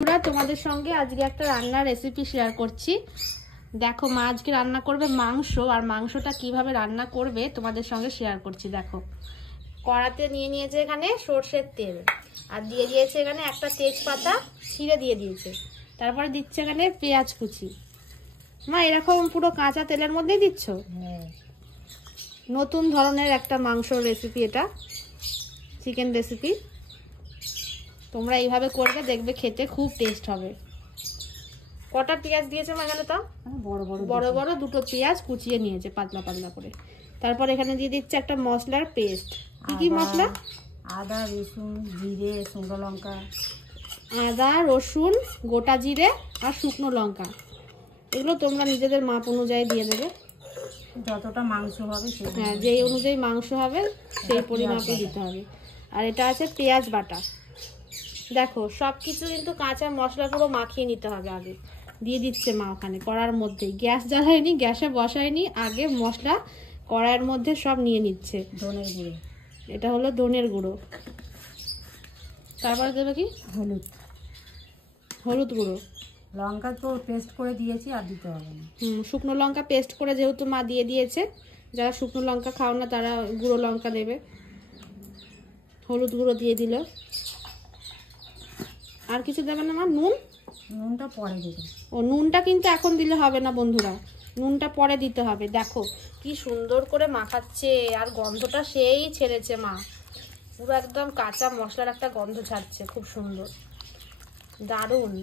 তোমাদের সঙ্গে আজকে একটা রান্নার রেসিপি শেয়ার করছি। দেখো মা আজকে রান্না করবে মাংস, আর মাংসটা কিভাবে রান্না করবে তোমাদের সঙ্গে শেয়ার করছি। দেখো কড়াতে নিয়ে নিয়েছে এখানে সর্ষের তেল, আর দিয়ে দিয়েছে এখানে একটা তেজপাতা ছিঁড়ে দিয়ে দিয়েছে, তারপরে দিচ্ছে এখানে পেঁয়াজ কুচি। মা এরকম পুরো কাঁচা তেলের মধ্যেই দিচ্ছ? নতুন ধরনের একটা মাংস রেসিপি, এটা চিকেন রেসিপি। তোমরা এইভাবে করবে, দেখবে খেতে খুব টেস্ট হবে। কটা পেঁয়াজ দিয়েছে মা এখানে? তাও বড় বড় দুটো পেঁয়াজ কুচিয়ে নিয়েছে পাতলা পাতলা করে। তারপর এখানে দিয়ে দিচ্ছে একটা মশলার পেস্ট। কি কি মশলা? আদা, রসুন, জিরে, শুকনো লঙ্কা। আদা, রসুন, গোটা জিরে আর শুকনো লঙ্কা, এগুলো তোমরা নিজেদের মাপ অনুযায়ী দিয়ে দেবে, যতটা মাংস হবে। হ্যাঁ, যেই অনুযায়ী মাংস হবে সেই পরিমাপে দিতে হবে। আর এটা আছে পেঁয়াজ বাটা। দেখো সব কিছু কিন্তু কাঁচা মশলা পুরো মাখিয়ে নিতে হবে। আগে দিয়ে দিচ্ছে মা ওখানে কড়ার মধ্যেই, গ্যাস জ্বালায়নি, গ্যাসে বসায়নি, আগে মশলা কড়াইয়ের মধ্যে সব নিয়ে নিচ্ছে। ধনের গুঁড়ো, এটা হলো ধনের গুঁড়ো। তারপরে দেবে কি? হলুদ গুঁড়ো। লঙ্কা তো পেস্ট করে দিয়েছি, আর দিতে হবে না। শুকনো লঙ্কা পেস্ট করে যেহেতু মা দিয়ে দিয়েছে, যারা শুকনো লঙ্কা খাও না তারা গুঁড়ো লঙ্কা দেবে। হলুদ গুঁড়ো দিয়ে দিল। আর কিছু দেবে না মা? নুনটা পরে দেবে। ও, নুনটা কিন্তু এখন দিলে হবে না বন্ধুরা, নুনটা পরে দিতে হবে। দেখো কি সুন্দর করে মাখাচ্ছে, আর গন্ধটা সেই ছেড়েছে মা, পুরো একদম কাঁচা মশলার একটা গন্ধ ছাড়ছে, খুব সুন্দর, দারুণ।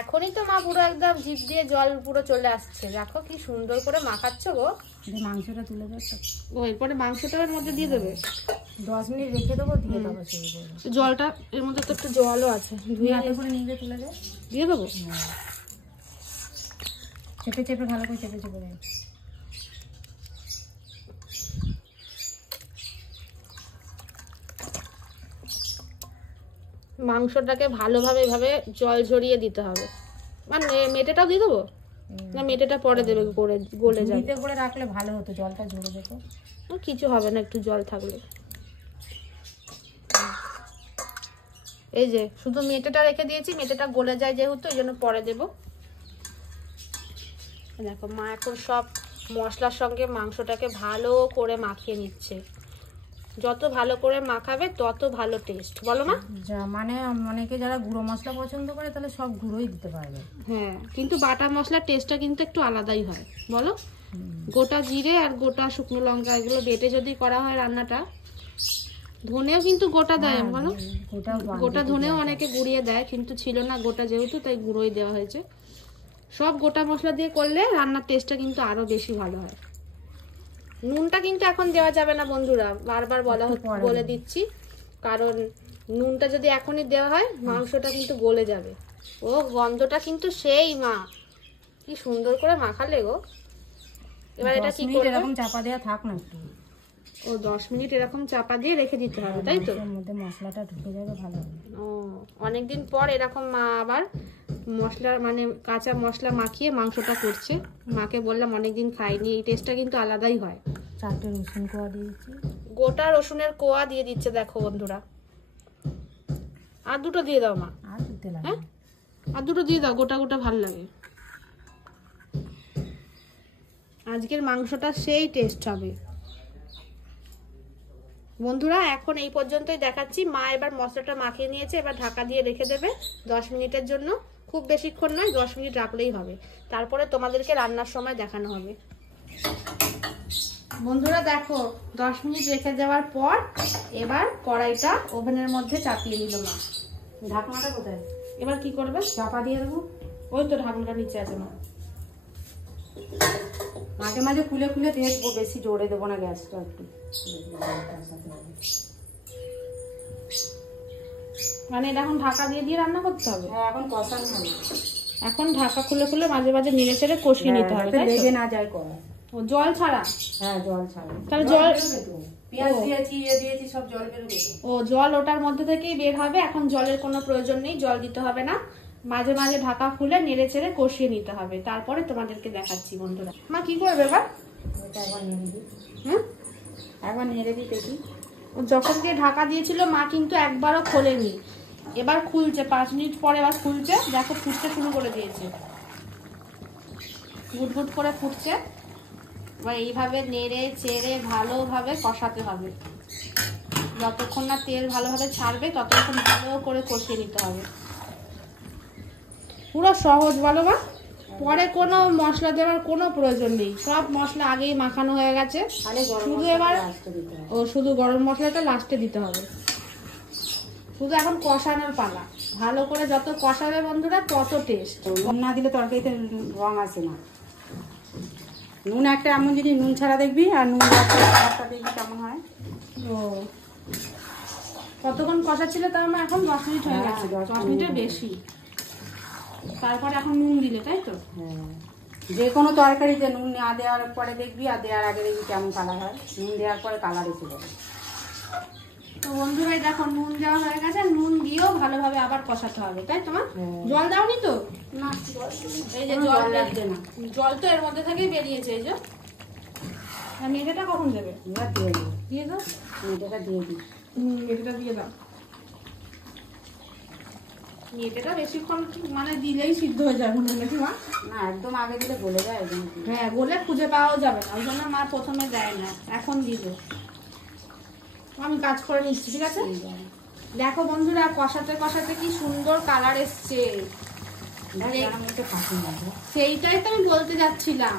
এখনই তো মা পুরো একদম জিভ দিয়ে জল পুরো চলে আসছে। দেখো কি সুন্দর করে মাখাচ্ছ গো। মাংসটা তুলে দেবে। ও, এরপরে মাংসটা এর মধ্যে দিয়ে দেবে। 10 মিনিট রেখে দেবো, দিয়ে দেবো। জলটা এর মধ্যে তো একটু জলও আছে, ধুয়ে হাতে করে নিয়ে তুলে দেবে, দিয়ে দেবো। চেপে চেপে ভালো করে চেপে চেপে দেবে। মাংসটাকে ভালোভাবে এভাবে জল ঝরিয়ে দিতে হবে। মানে মেটেটাও দিয়ে দেবো না? মেটেটা পরে দেবে, গলে যাবে। নিতে করে রাখলে ভালো হতো, জলটা ঝরে যেত। কিছু হবে না একটু জল থাকলে। এই যে শুধু মেটেটা রেখে দিয়েছি, মেটেটা গলে যায় যেহেতু, এই জন্য পরে দেবো। দেখো মা এখন সব মশলার সঙ্গে মাংসটাকে ভালো করে মাখিয়ে নিচ্ছে। যত ভালো করে মাখাবে তত ভালো টেস্ট, বলো মা? মানে অনেকে যারা গুঁড়ো মশলা পছন্দ করে তাহলে সব গুঁড়োই দিতে পারবে। হ্যাঁ, কিন্তু বাটা মশলার টেস্টটা কিন্তু একটু আলাদাই হয়, বলো? গোটা জিরে আর গোটা শুকনো লঙ্কা এগুলো বেটে যদি করা হয় রান্নাটা, ধনেও কিন্তু গোটা দেয়, বলো? গোটা ধনেও অনেকে গুঁড়িয়ে দেয়, কিন্তু ছিল না গোটা যেহেতু, তাই গুঁড়োই দেওয়া হয়েছে। সব গোটা মশলা দিয়ে করলে রান্নার টেস্টটা কিন্তু আরো বেশি ভালো হয়। নুনটা কিন্তু এখন দেওয়া যাবে না বন্ধুরা, বারবার বলে দিচ্ছি, কারণ নুনটা যদি এখনই দেওয়া হয় মাংসটা কিন্তু গলে যাবে। ও গন্ধটা কিন্তু সেই মা, কি সুন্দর করে মাখালে গো। এবার এটা কি করব? এরকম চাপা দেওয়া থাক না একটু। ও 10 মিনিট এরকম চাপা দিয়ে রেখে দিতে হবে, তাই তো? এর মধ্যে মশলাটা ঢুকে যাবে ভালো হবে। ও, অনেকদিন পর এরকম মা আবার মশলা মানে কাঁচা মশলা মাখিয়ে মাংসটা করছে। মাকে বললাম অনেকদিন খাইনি, এই টেস্টটা কিন্তু আলাদাই হয়। 4টে রসুন কোয়া দিয়েছি, গোটা রসুনের কোয়া দিয়ে দিচ্ছে। দেখো বন্ধুরা, আর দুটো দিয়ে দাও মা। আর দিতে লাগে। হ্যাঁ, আর দুটো দিয়ে দাও, গোটা গোটা ভালো লাগে। আজকের মাংসটা সেই টেস্ট হবে বন্ধুরা। এখন এই পর্যন্তই দেখাচ্ছি। মা এবার মশলাটা মাখিয়ে নিয়েছে, এবার ঢাকা দিয়ে রেখে দেবে 10 মিনিটের জন্য। খুব বেশিক্ষণ নয়, 10 মিনিট রাখলেই হবে। তারপরে তোমাদেরকে রান্নার সময় দেখানো হবে। বন্ধুরা দেখো 10 মিনিট রেখে দেওয়ার পর এবার কড়াইটা ওভেনের মধ্যে চাপিয়ে দিল মা। ঢাকনাটা কোথায়? এবার কি করবে? চাপা দিয়ে দেবো। ওই তো ঢাকনাটা নিচে আছে মা। মাঝে মাঝে খুলে খুলে দেখবো, বেশি জোরে দেবো না গ্যাসটা একটু। মানে এটা এখন ঢাকা দিয়ে দিয়ে রান্না করতে হবে? হ্যাঁ, এখন কষানো হবে। এখন ঢাকা খুলে খুলে মাঝে মাঝে নেড়ে চেড়ে কষিয়ে নিতে হবে, তাই তো? লেগে না যায় কড়া। ও, জল ছাড়া? হ্যাঁ, জল ছাড়া। তাহলে জল, পেঁয়াজ দিয়েছি, দিয়েছি, সব জল বেরোবে। ও, জল ওটার মধ্যে থেকেই বের হবে। এখন জলের কোনো প্রয়োজন নেই, জল দিতে হবে না। মাঝে মাঝে ঢাকা খুলে নেড়ে চেড়ে কষিয়ে নিতে হবে, তারপরে তোমাদেরকে দেখাচ্ছি বন্ধুরা। মা কি করবে এবার? ওটা একবার নেড়ে দিই। একবার নেড়ে দিই দেখি। যখন দিয়ে ঢাকা দিয়েছিল মা কিন্তু একবারও খোলেনি, এবার খুলছে, 5 মিনিট পরে এবার খুলছে, দেখো ফুটতে শুরু করে দিয়েছে, গুটগুট করে ফুটছে। এবার এইভাবে নেড়ে চেড়ে ভালোভাবে কষাতে হবে, যতক্ষণ না তেল ভালোভাবে ছাড়বে ততক্ষণ ভালো করে কষিয়ে নিতে হবে। পুরো সহজ বলো মা, পরে কোনো মশলা দেওয়ার কোনো প্রয়োজন নেই, সব মশলা আগেই মাখানো হয়ে গেছে, শুধু এবার শুধু গরম মশলাটা লাস্টে দিতে হবে। শুধু এখন কষানোর পালা, ভালো করে যত কষাবে বন্ধুরা তত টেস্ট। নুন না দিলে তরকারিতে রং আসে না। নুন একটা এমন জিনিস, নুন ছাড়া দেখবি আর নুন একটা দেখবি কেমন হয়। ও কতক্ষণ কষাচ্ছিলে? তার মানে এখন 10 মিনিট হয়ে গেছে, 10 মিনিটের বেশি। তারপরে এখন নুন দিলে, তাই তো? হ্যাঁ, যে কোনো তরকারিতে নুন না দেওয়ার পরে দেখবি আর দেওয়ার আগে দেখবি কেমন কালার হয়। নুন দেওয়ার পরে কালার এসে যাবে। তো বন্ধুরা দেখো নুন দেওয়া হয়ে গেছে, নুন দিয়েও ভালোভাবে আবার কষাতে হবে, তাই তোমার? জল দাওনি তো? না, এই যে জল লাগবে না, জল তো এর মধ্যে থেকেই বেরিয়েছে। এই যে মেয়েটা কখন দেবে? এবার দিয়ে দেবো, দিয়ে দাও, মেয়েটা দিয়ে দিই। মেয়েটা দিয়ে দাও। মেয়েটা বেশিক্ষণ মানে দিলেই সিদ্ধ হয়ে যাবে নাকি মা? না, একদম আগে দিলে গলে যায়। হ্যাঁ, গলে খুঁজে পাওয়াও যাবে না, ওই জন্য মা প্রথমে দেয় না, এখন দিল। আমি কাজ করে নিচ্ছি, ঠিক আছে? দেখো বন্ধুরা, কষাতে কষাতে কি সুন্দর কালার এসছে। সেইটাই তো আমি বলতে যাচ্ছিলাম,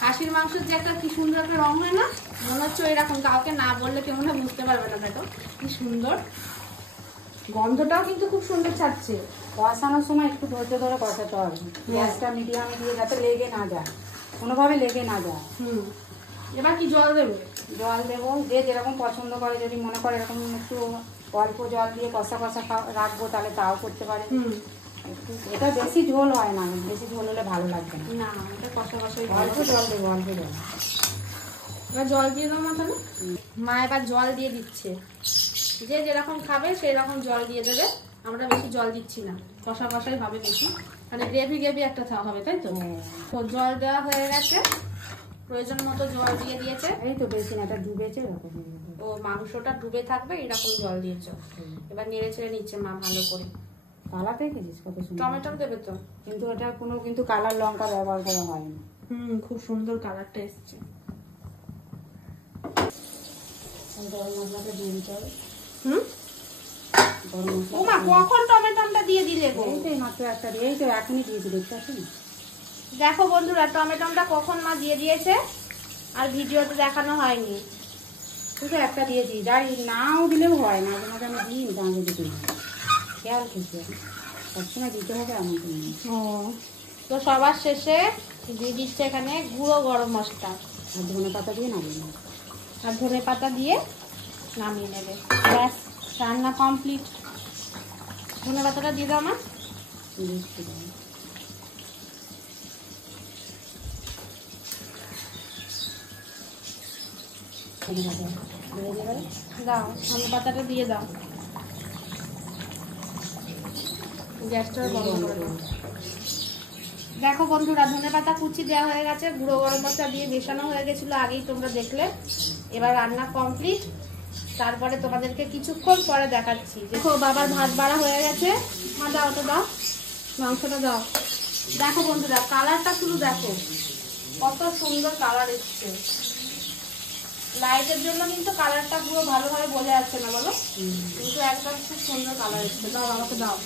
খাসির মাংসের যে একটা কি সুন্দর একটা রং হয় না, মনে হচ্ছে এরকম। কাউকে না বললে কেউ মনে বুঝতে পারবে না। দেখো কি সুন্দর গন্ধটাও কিন্তু খুব সুন্দর ছাড়ছে। কষানোর সময় একটু ধৈর্য ধরে কষাতে হবে, গ্যাসটা মিডিয়ামে দিয়ে, যাতে লেগে না যায়, কোনোভাবে লেগে না যায়। এবার কি জল দেবে? জল দেবো, যে যেরকম পছন্দ করে। যদি মনে করে এরকম একটু অল্প জল দিয়ে কষা কষা রাখবো, তাহলে তাও করতে পারে। এটা বেশি ঝোল হয় না, বেশি ঝোল হলে ভালো লাগবে না। না, এটা কষা কষাই। অল্প জল দেবো, অল্প জল। এবার জল দিয়ে দাও মা। তাহলে মা এবার জল দিয়ে দিচ্ছে, যে যেরকম খাবে সেই রকম জল দিয়ে দেবে। আমরা বেশি জল দিচ্ছি না, কষা কষাই হবে বেশি, মানে গ্রেভি গ্রেভি একটা হবে, তাই তো? তো জল দেওয়া হয়ে গেছে, প্রয়োজন মতো জল দিয়ে দিয়েছে। এই তো বেশি না, এটা ডুবেছে। ও মাংসটা ডুবে থাকবে এরকম জল দিয়েছে। এবার নেড়ে ছেড়ে নিচ্ছে মা ভালো করে। কালার দেখেছিস কত সুন্দর? টমেটো দেবে তো? কিন্তু এটা কোনো কিন্তু কালার লঙ্কা ব্যবহার করা হয়নি। খুব সুন্দর কালারটা এসছে। গরম মশলাটা দিয়ে দিতে হবে। ও মা, কখন টমেটোটা দিয়ে দিলে গো? এই তো মাত্র একটা দিয়ে, এই তো এখনই দিয়েছি, দেখতে পাচ্ছি। দেখো বন্ধুরা, টমেটোটা কখন মা দিয়ে দিয়েছে, আর ভিডিওতে দেখানো হয়নি। শুধু একটা দিয়েছি, যাই নাও দিলেও হয় না, তোমাকে আমি দিই দাঁড়িয়ে দিতে খেয়াল খেয়েছি, সবসময় দিতে হবে এমন কোনো। তো সবার শেষে দিয়ে দিচ্ছে এখানে গুঁড়ো গরম মশলা, আর ধনে পাতা দিয়ে নামিয়ে নেবে। আর ধনে পাতা দিয়ে নামিয়ে নেবে। ব্যাস, রান্না কমপ্লিট। ধনে পাতাটা দিয়ে দাও মা। দাও, ধনে পাতাটা দিয়ে দাও। গ্যাসটা বন্ধ করে দাও। দেখো বন্ধুরা, ধনে পাতা কুচি দেওয়া হয়ে গেছে, গুঁড়ো গরম মশলা দিয়ে মেশানো হয়ে গেছিল, আগেই তোমরা দেখলে। এবার রান্না কমপ্লিট, তারপরে তোমাদেরকে কিছুক্ষণ পরে দেখাচ্ছি। দেখো বাবার ভাত বাড়া হয়ে গেছে। মা দাও তো, দাও মাংসটা দাও। দেখো বন্ধুরা, কালারটা শুধু দেখো, কত সুন্দর কালার এসছে। লাইটের জন্য কিন্তু কালারটা পুরো ভালোভাবে বোঝা যাচ্ছে না বলো, কিন্তু একদম খুব সুন্দর কালার এসছে। দাও, আমাকে দাও।